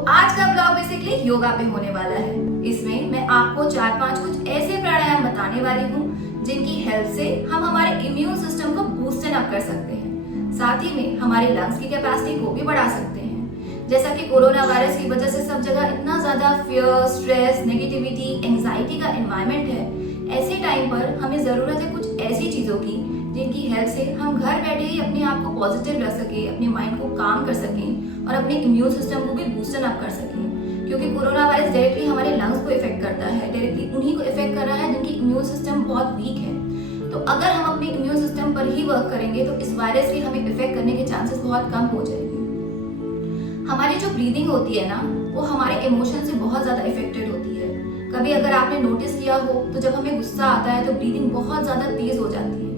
आज का blog basically yoga पे होने वाला है। इसमें मैं आपको 4-5 कुछ ऐसे प्राणायाम बताने वाली हूँ जिनकी हेल्प से हम हमारे इम्यून सिस्टम को बूस्टन अप कर सकते हैं, साथ ही में हमारे लंग्स की कैपेसिटी को भी बढ़ा सकते हैं। जैसा कि कोरोना वायरस की वजह से सब जगह इतना ज्यादा फियर, स्ट्रेस, नेगेटिविटी, एंजाइटी का एनवायरनमेंट है, ऐसे टाइम पर हमें जरूरत है कुछ ऐसी चीजों की जिनकी हेल्प से हम घर बैठे ही अपने आप को पॉजिटिव रख सके, अपने माइंड को काम कर सकें और अपने इम्यून सिस्टम को भी बूस्टन अप कर सकें। क्योंकि कोरोना वायरस डायरेक्टली हमारे लंग्स को इफेक्ट करता है, डायरेक्टली उन्हीं को इफेक्ट कर रहा है जिनकी इम्यून सिस्टम बहुत वीक है। तो अगर हम अपने इम्यून सिस्टम पर ही वर्क करेंगे तो इस वायरस के हमें इफेक्ट करने के चांसेस बहुत कम हो जाएंगे। हमारी जो ब्रीदिंग होती है ना, वो हमारे इमोशन से बहुत ज्यादा इफेक्टेड होती है। कभी अगर आपने नोटिस किया हो तो जब हमें गुस्सा आता है तो ब्रीदिंग बहुत ज्यादा तेज हो जाती है,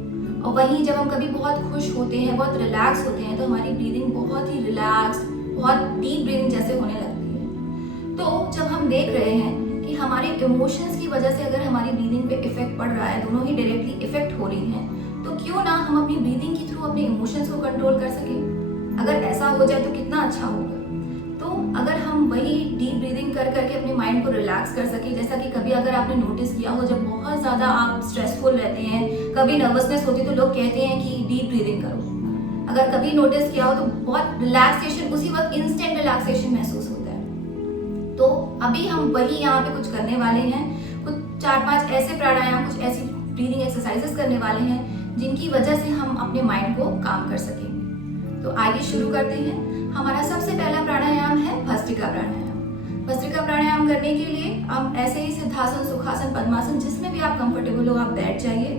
और वहीं जब हम कभी बहुत खुश होते हैं, बहुत रिलैक्स होते हैं, तो हमारी ब्रीदिंग बहुत ही रिलैक्स, बहुत डीप ब्रीदिंग जैसे होने लगती है। तो जब हम देख रहे हैं कि हमारे इमोशंस की वजह से अगर हमारी ब्रीदिंग पे इफेक्ट पड़ रहा है, दोनों ही डायरेक्टली इफेक्ट हो रही हैं, तो क्यों ना हम अपनी ब्रीदिंग के थ्रू अपने इमोशंस को कंट्रोल कर सकें। अगर ऐसा हो जाए तो कितना अच्छा होगा। तो अगर हम वही डीप ब्रीदिंग कर करके अपने माइंड को रिलैक्स कर सके, जैसा कि कभी अगर आपने नोटिस किया हो जब बहुत ज़्यादा आप स्ट्रेसफुल रहते हैं, कभी नर्वसनेस होती है, तो लोग कहते हैं कि डीप ब्रीदिंग करो। अगर कभी नोटिस किया हो तो बहुत रिलैक्सेशन, उसी वक्त इंस्टेंट रिलैक्सेशन महसूस होता है। तो अभी हम वही यहाँ पे कुछ करने वाले हैं, कुछ 4-5 ऐसे प्राणायाम, कुछ ऐसी ब्रीदिंग एक्सरसाइजेस करने वाले हैं जिनकी वजह से हम अपने माइंड को काम कर सकेंगे। तो आइए शुरू करते हैं। हमारा सबसे पहला प्राणायाम है भस्त्रिका प्राणायाम। भस्त्रिका प्राणायाम करने के लिए हम ऐसे ही सिद्धासन, सुखासन, पद्मासन, जिसमें भी आप कंफर्टेबल हो, आप बैठ जाइए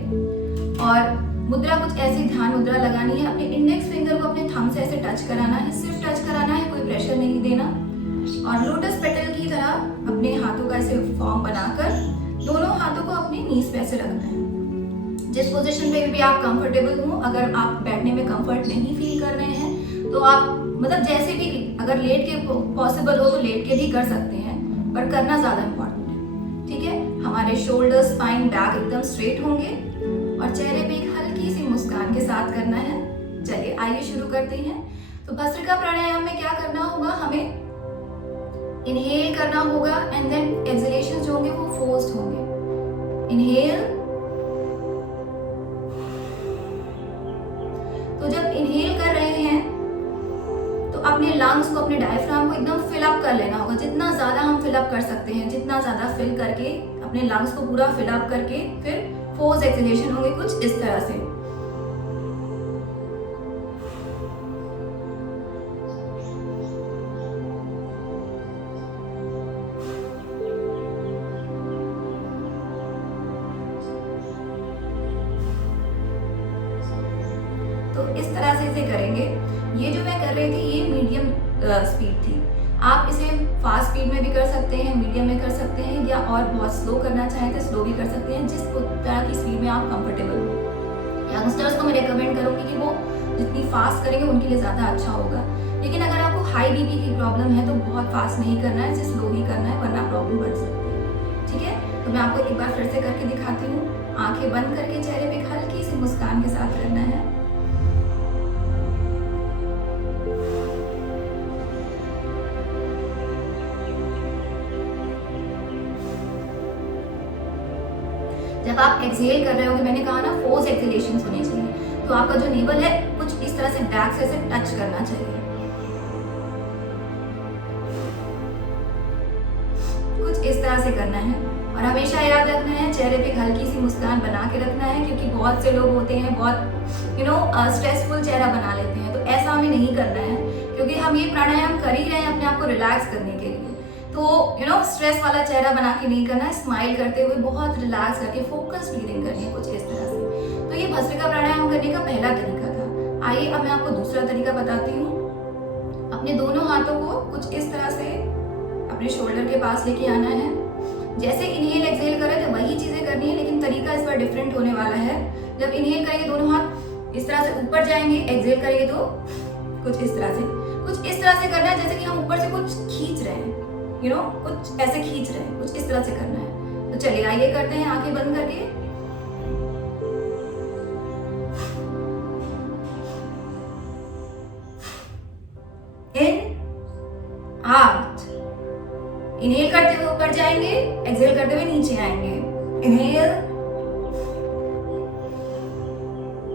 और मुद्रा कुछ ऐसी ध्यान मुद्रा लगानी है। अपने इंडेक्स फिंगर को अपने थंब से ऐसे टच कराना है, सिर्फ टच कराना है, कोई प्रेशर नहीं देना। और लोटस पेटल की तरह अपने हाथों का ऐसे फॉर्म बनाकर दोनों हाथों को अपने नीज पे ऐसे रखना है। जिस पोजीशन में भी आप कंफर्टेबल हो, अगर आप बैठने में कंफर्ट नहीं फील कर रहे हैं तो आप मतलब जैसे भी, अगर लेट के पॉसिबल हो तो लेट के भी कर सकते हैं, पर करना ज्यादा इम्पोर्टेंट है। ठीक है, हमारे शोल्डर, स्पाइन, बैक एकदम स्ट्रेट होंगे और चेहरे पे एक हल्की सी मुस्कान के साथ करना है। चलिए आइए शुरू करते हैं। तो भस्त्रिका प्राणायाम में क्या करना होगा, हमें इनहेल करना होगा एंड देन एक्सहेलेशन जो होंगे वो फोर्स्ड होंगे। इनहेल, तो जब इनहेल कर रहे हैं तो अपने लंग्स को, अपने डायफ्राम को एकदम फिल अप कर लेना होगा। जितना ज्यादा हम फिल अप कर सकते हैं, जितना ज्यादा फिल करके अपने लंग्स को पूरा फिल अप करके फिर फोर्स एक्सहेलेशन होंगे कुछ इस तरह से। तो इस तरह से इसे करेंगे। ये जो मैं कर रही थी ये मीडियम स्पीड थी, आप इसे फास्ट स्पीड में भी कर सकते हैं, मीडियम में कर सकते हैं, या और बहुत स्लो करना चाहें तो स्लो भी कर सकते हैं, जिस तरह की स्पीड में आप कंफर्टेबल हो। यंगस्टर्स को मैं रेकमेंड करूंगी कि वो जितनी फास्ट करेंगे उनके लिए ज़्यादा अच्छा होगा। लेकिन अगर आपको हाई बीपी की प्रॉब्लम है तो बहुत फास्ट नहीं करना है, इसे स्लो ही करना है, वरना प्रॉब्लम बढ़ सकती है। ठीक है, तो मैं आपको एक बार फिर से करके दिखाती हूँ। आंखें बंद करके चेहरे पे हल्की सी मुस्कान के साथ करना है। जब आप एक्सहेल कर रहे होंगे, मैंने कहा ना फोर्स एक्सहेलेशन होनी चाहिए, तो आपका जो नेवल है कुछ इस तरह से बैक से ऐसे टच करना चाहिए, कुछ इस तरह से करना है। और हमेशा याद रखना है चेहरे पे हल्की सी मुस्कान बना के रखना है, क्योंकि बहुत से लोग होते हैं बहुत स्ट्रेसफुल चेहरा बना लेते हैं, तो ऐसा हमें नहीं करना है, क्योंकि हम ये प्राणायाम कर ही रहे हैं अपने आप को रिलैक्स करने के लिए। तो स्ट्रेस वाला चेहरा बना के नहीं करना है, स्माइल करते हुए बहुत रिलैक्स करके फोकस ब्रीदिंग करनी है कुछ इस तरह से। तो ये भस्त्रिका प्राणायाम करने का पहला तरीका था। आइए अब मैं आपको दूसरा तरीका बताती हूँ। अपने दोनों हाथों को कुछ इस तरह से अपने शोल्डर के पास लेके आना है। जैसे इनहेल एक्सहेल कर रहे थे वही चीजें करनी है, लेकिन तरीका इस बार डिफरेंट होने वाला है। जब इनहेल करेंगे दोनों हाथ इस तरह से ऊपर जाएंगे, एक्सहेल करेंगे तो कुछ इस तरह से करना है, जैसे कि हम ऊपर से कुछ खींच रहे हैं, कुछ ऐसे खींच रहे हैं, कुछ इस तरह से करना है। तो चलिए आइए करते हैं आंखें बंद करके। इन, आउट, इनहेल करते हुए ऊपर जाएंगे, एक्सहेल करते हुए नीचे आएंगे। Inhale,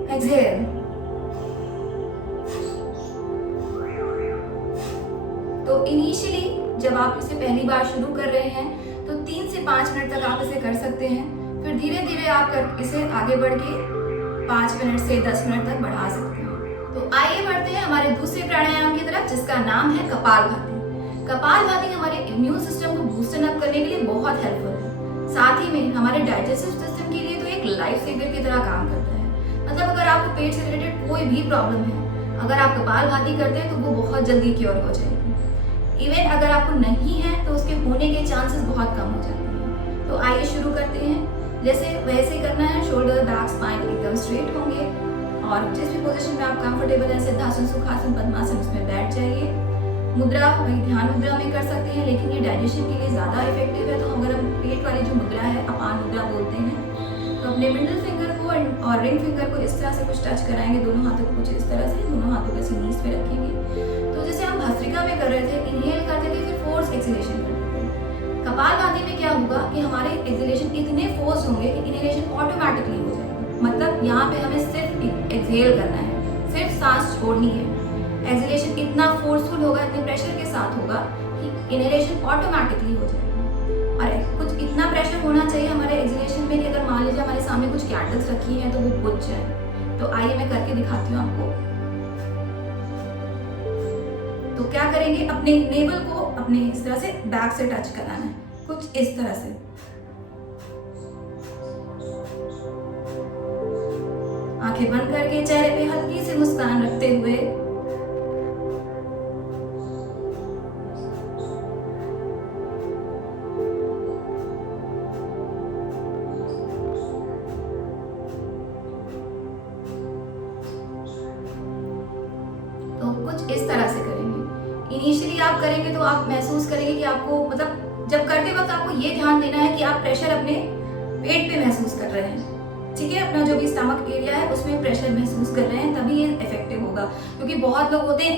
exhale. तो इनिशियली जब आप इसे पहली बार शुरू कर रहे हैं तो 3 से 5 मिनट तक आप इसे कर सकते हैं। फिर धीरे धीरे आप इसे आगे बढ़ के 5 मिनट से 10 मिनट तक बढ़ा सकते हैं। तो आइए बढ़ते हैं हमारे दूसरे प्राणायाम की तरफ, जिसका नाम है कपालभाति। कपालभाति हमारे इम्यून सिस्टम को बूस्टन अप करने के लिए बहुत हेल्पफुल है। साथ ही में हमारे डाइजेस्टिव सिस्टम के लिए तो एक लाइफ सेवर की तरह काम करता है। मतलब अगर आपको पेट से रिलेटेड कोई भी प्रॉब्लम है, अगर आप कपालभाति करते हैं तो वो बहुत जल्दी क्योर हो जाएगी। इवन अगर आपको नहीं है तो उसके होने के चांसेस बहुत कम हो जाते हैं। तो आइए शुरू करते हैं। जैसे वैसे करना है, शोल्डर, बैक, स्पाइन एकदम स्ट्रेट होंगे और जिस भी पोजीशन में आप कंफर्टेबल है, सिद्धासन, सुखासन, पद्मासन, उसमें बैठ जाइए। मुद्रा वही ध्यान मुद्रा में कर सकते हैं, लेकिन ये डाइजेशन के लिए ज्यादा इफेक्टिव है। तो अगर हम पेट वाली जो मुद्रा है, अपान मुद्रा बोलते हैं, तो अपने मिडिल फिंगर को और रिंग फिंगर को इस तरह से कुछ टच कराएंगे, दोनों हाथों को कुछ इस तरह से, दोनों हाथों को ऐसे नीज पे रखेंगे। तो जैसे हम भस्त्रिका में कर रहे थे, इनहेल करते थे, फिर फोर्स एक्सहेलेशन करते थे। कपालभाति में क्या होगा कि हमारे एक्सहेलेशन इतने फोर्स होंगे कि इनहेलेशन ऑटोमेटिकली हो जाएगा। मतलब यहाँ पे हमें सिर्फ एक्सहेल करना है, सिर्फ सांस छोड़नी है। एक्सहेलेशन इतना फोर्सफुल होगा, इतने प्रेशर के साथ होगा कि इनहेलेशन ऑटोमेटिकली हो जाएगा। और कुछ इतना प्रेशर होना चाहिए हमारे एक्सहेलेशन में कि अगर मान लीजिए हमारे सामने कुछ कैंडल्स रखी हैं तो वो बुझ जाए। तो आइए मैं करके दिखाती हूँ आपको। तो क्या करेंगे, अपने नेवल को अपने इस तरह से बैक से टच कराना है, कुछ इस तरह से। आंखें बंद करके चेहरे पे हल्की सी मुस्कान रखते हुए कुछ इस तरह से करेंगे। इनिशियली आप करेंगे तो आप महसूस करेंगे कि आपको, मतलब जब करते वक्त आपको ये ध्यान देना है कि आप प्रेशर अपने पेट पे महसूस कर रहे हैं, ठीक है। अपना जो भी स्टमक एरिया है उसमें प्रेशर महसूस कर रहे हैं, तभी ये इफेक्टिव होगा। क्योंकि बहुत लोग होते हैं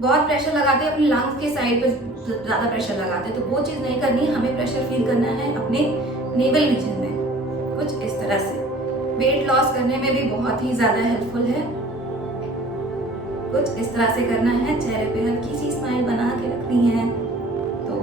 बहुत प्रेशर लगाते हैं अपने लंग्स के साइड पे, ज्यादा प्रेशर लगाते हैं, तो वो चीज नहीं करनी। हमें प्रेशर फील करना है अपने नेवल रीजन में, कुछ इस तरह से। वेट लॉस करने में भी बहुत ही ज्यादा हेल्पफुल है। कुछ इस तरह से करना है, चेहरे पे हल्की सी स्माइल बना के रखनी है। तो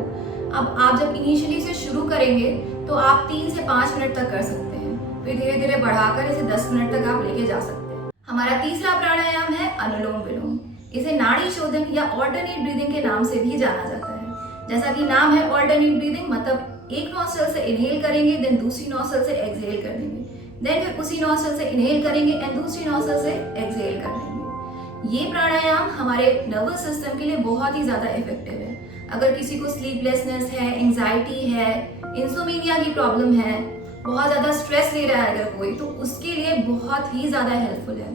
अब आप जब इनिशियली से शुरू करेंगे तो आप 3 से 5 मिनट तक कर सकते हैं, फिर धीरे धीरे बढ़ाकर इसे 10 मिनट तक आप लेके जा सकते हैं। हमारा तीसरा प्राणायाम है अनुलोम विलोम। इसे नाड़ी शोधन या ऑल्टरनेट ब्रीदिंग के नाम से भी जाना जाता है। जैसा कि नाम है ऑल्टरनेट ब्रीदिंग, मतलब एक नॉस्ट्रल से इनहेल करेंगे, देन दूसरी नॉस्ट्रल से एक्सहेल कर देंगे, देन फिर उसी नॉस्ट्रल से इनहेल करेंगे एंड दूसरी नॉस्ट्रल से एक्सहेल कर देंगे। ये प्राणायाम हमारे नर्वस सिस्टम के लिए बहुत ही ज्यादा इफेक्टिव है। अगर किसी को स्लीपलेसनेस है, एंजाइटी है, इंसोमेनिया की प्रॉब्लम है, बहुत ज्यादा स्ट्रेस ले रहा है अगर कोई, तो उसके लिए बहुत ही ज्यादा हेल्पफुल है।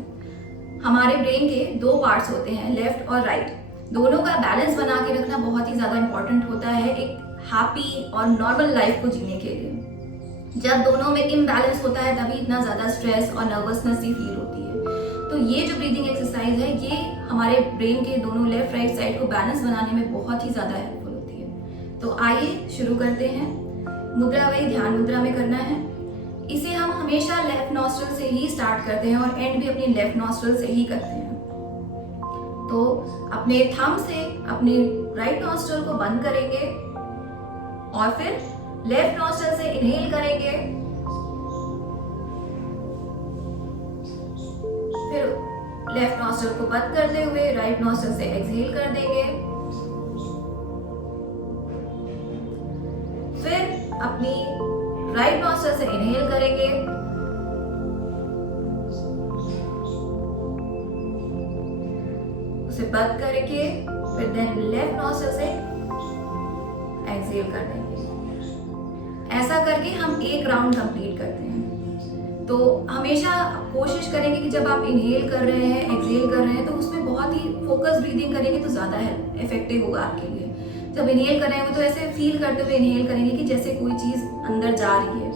हमारे ब्रेन के 2 पार्ट्स होते हैं, लेफ्ट और राइट। दोनों का बैलेंस बना के रखना बहुत ही ज्यादा इंपॉर्टेंट होता है एक हैप्पी और नॉर्मल लाइफ को जीने के लिए। जब दोनों में इम्बैलेंस होता है तभी इतना ज्यादा स्ट्रेस और नर्वसनेस ही फील होती है। तो ये जो ब्रीदिंग एक्सरसाइज है, ये हमारे ब्रेन के दोनों लेफ्ट राइट साइड को बैलेंस बनाने में बहुत ही ज्यादा हेल्पफुल होती है। तो आइए शुरू करते हैं। मुद्रा वही ध्यान मुद्रा में करना है। इसे हम हमेशा लेफ्ट नॉस्ट्रल से ही स्टार्ट करते हैं और एंड भी अपनी लेफ्ट नॉस्ट्रल से ही करते हैं। तो अपने थंब से अपनी राइट नॉस्ट्रल को बंद करेंगे और फिर लेफ्ट नॉस्ट्रल से इनहेल करेंगे, फिर लेफ्ट नॉस्ट्रल को बंद करते हुए राइट नॉस्ट्रल से एक्सहेल कर देंगे, फिर अपनी राइट नॉस्ट्रल से इनहेल करेंगे, उसे बंद करके फिर देन लेफ्ट नॉस्ट्रल से एक्सहेल कर देंगे। ऐसा करके हम एक राउंड कंप्लीट करते हैं। तो हमेशा कोशिश करेंगे कि जब आप इनहेल कर रहे हैं, एक्सहेल कर रहे हैं, तो उसमें बहुत ही फोकस ब्रीदिंग करेंगे तो ज्यादा इफेक्टिव होगा आपके लिए। जब इनहेल कर रहे हैं तो ऐसे फील करते हुए इनहेल करेंगे कि जैसे कोई चीज अंदर जा रही है,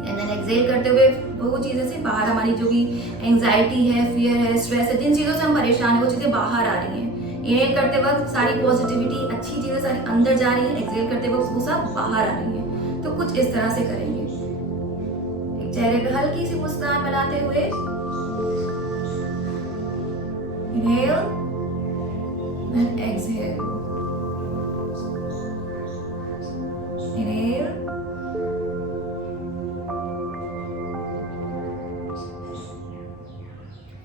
एंड देन एक्सहेल करते हुए वो चीजें से बाहर, हमारी जो भी एंजाइटी है, फियर है, स्ट्रेस है, जिन चीजों से हम परेशान है, वो चीजें बाहर आ रही हैं। इनहेल करते वक्त सारी पॉजिटिविटी, अच्छी चीजें सारी अंदर जा रही है, एक्सहेल करते वक्त वो सब बाहर आ रही है। तो कुछ इस तरह से करेंगे। एक चेहरे पे हल्की सी मुस्कान बनाते हुए inhale and exhale. Inhale.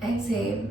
Exhale.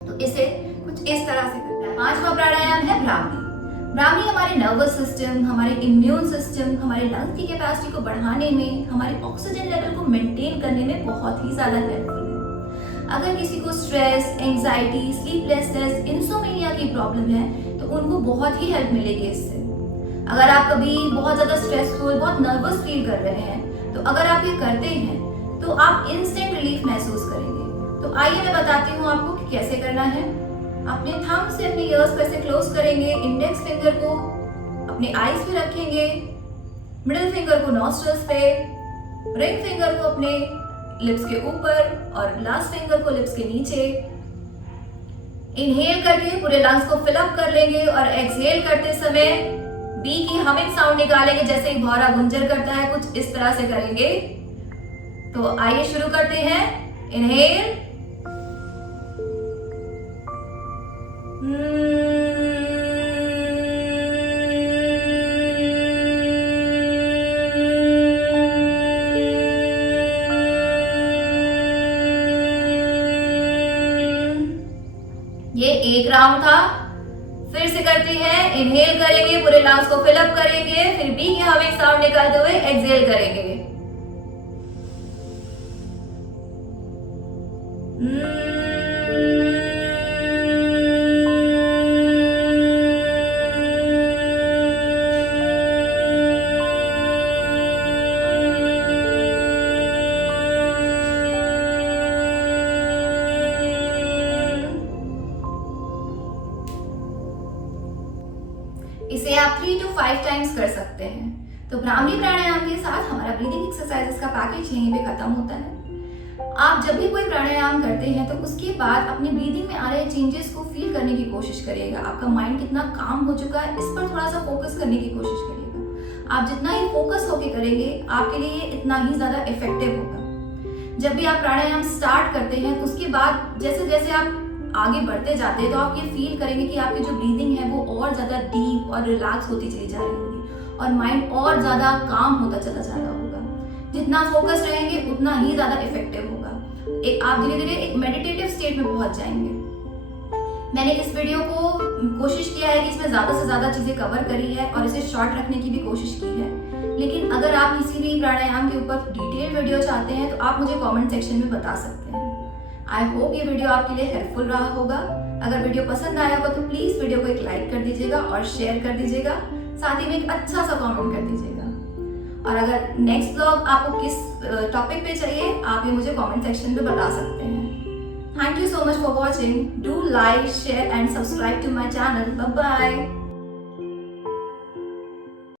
तो इसे कुछ इस तरह से करना है। 5वां प्राणायाम है भ्रामरी। भ्रामरी हमारे नर्वस सिस्टम, हमारे इम्यून सिस्टम, हमारे लंग्स की कैपेसिटी को बढ़ाने में, हमारे ऑक्सीजन लेवल को मेंटेन करने में बहुत ही ज्यादा हेल्पफुल है। अगर किसी को स्ट्रेस, एंजाइटी, स्लीपलेसनेस, इंसोमेनिया की प्रॉब्लम है तो उनको बहुत ही हेल्प मिलेगी इससे। अगर आप कभी बहुत ज्यादा स्ट्रेसफुल, बहुत नर्वस फील कर रहे हैं तो अगर आप ये करते हैं तो आप इंस्टेंट रिलीफ महसूस करेंगे। तो आइए मैं बताती हूँ आपको कि कैसे करना है। अपने थंब से अपने ईयर्स पर से क्लोज करेंगे, इंडेक्स फिंगर को अपने आईज पे रखेंगे, मिडिल फिंगर को नॉस्ट्रल्स पे, रिंग फिंगर को अपने लिप्स के ऊपर और लास्ट फिंगर को लिप्स के नीचे। इनहेल करके पूरे लंग्स को फिल अप कर लेंगे और एक्सहेल करते समय बी की हमिंग साउंड निकालेंगे, जैसे एक भौरा गुंजर करता है, कुछ इस तरह से करेंगे। तो आइए शुरू करते हैं। इनहेल, ये एक राउंड था। फिर से करते हैं। इनहेल करेंगे, पूरे लंग्स को फिल अप करेंगे, फिर बी की हमिंग साउंड निकालते हुए एक्सहेल करेंगे। इसे आप 3 to 5 टाइम्स कर सकते हैं। तो भ्रामरी प्राणायाम के साथ हमारा ब्रीदिंग एक्सरसाइजेस का पैकेज यहीं पे खत्म होता है। आप जब भी कोई प्राणायाम करते हैं तो उसके बाद अपनी ब्रीदिंग में आ रहे चेंजेस को फील करने की कोशिश करिएगा। आपका माइंड कितना काम हो चुका है, इस पर थोड़ा सा फोकस करने की कोशिश करिएगा। आप जितना ही फोकस होके करेंगे आपके लिए इतना ही ज्यादा इफेक्टिव होगा। जब भी आप प्राणायाम स्टार्ट करते हैं तो उसके बाद जैसे जैसे आप आगे बढ़ते जाते हैं तो आप ये फील करेंगे कि आपकी जो ब्रीदिंग है वो और ज्यादा डीप और रिलैक्स होती चली जा रही होगी और माइंड और ज्यादा काम होता चला जा रहा होगा। जितना फोकस रहेंगे उतना ही ज्यादा इफेक्टिव होगा। आप धीरे धीरे एक मेडिटेटिव स्टेट में पहुंच जाएंगे। मैंने इस वीडियो को कोशिश किया है कि इसमें ज्यादा से ज्यादा चीजें कवर करी है और इसे शॉर्ट रखने की भी कोशिश की है। लेकिन अगर आप किसी भी प्राणायाम के ऊपर डिटेल वीडियो चाहते हैं तो आप मुझे कमेंट सेक्शन में बता सकते हैं। आई होप ये वीडियो आपके लिए हेल्पफुल रहा होगा। अगर वीडियो पसंद आया हो तो प्लीज वीडियो को एक लाइक कर दीजिएगा और शेयर कर दीजिएगा, साथ ही में एक अच्छा सा कमेंट कर दीजिएगा। और अगर नेक्स्ट ब्लॉग आपको किस टॉपिक पे चाहिए आप ये मुझे कमेंट सेक्शन में बता सकते हैं। Thank you so much for watching. Do like, share and subscribe to my channel. Bye bye.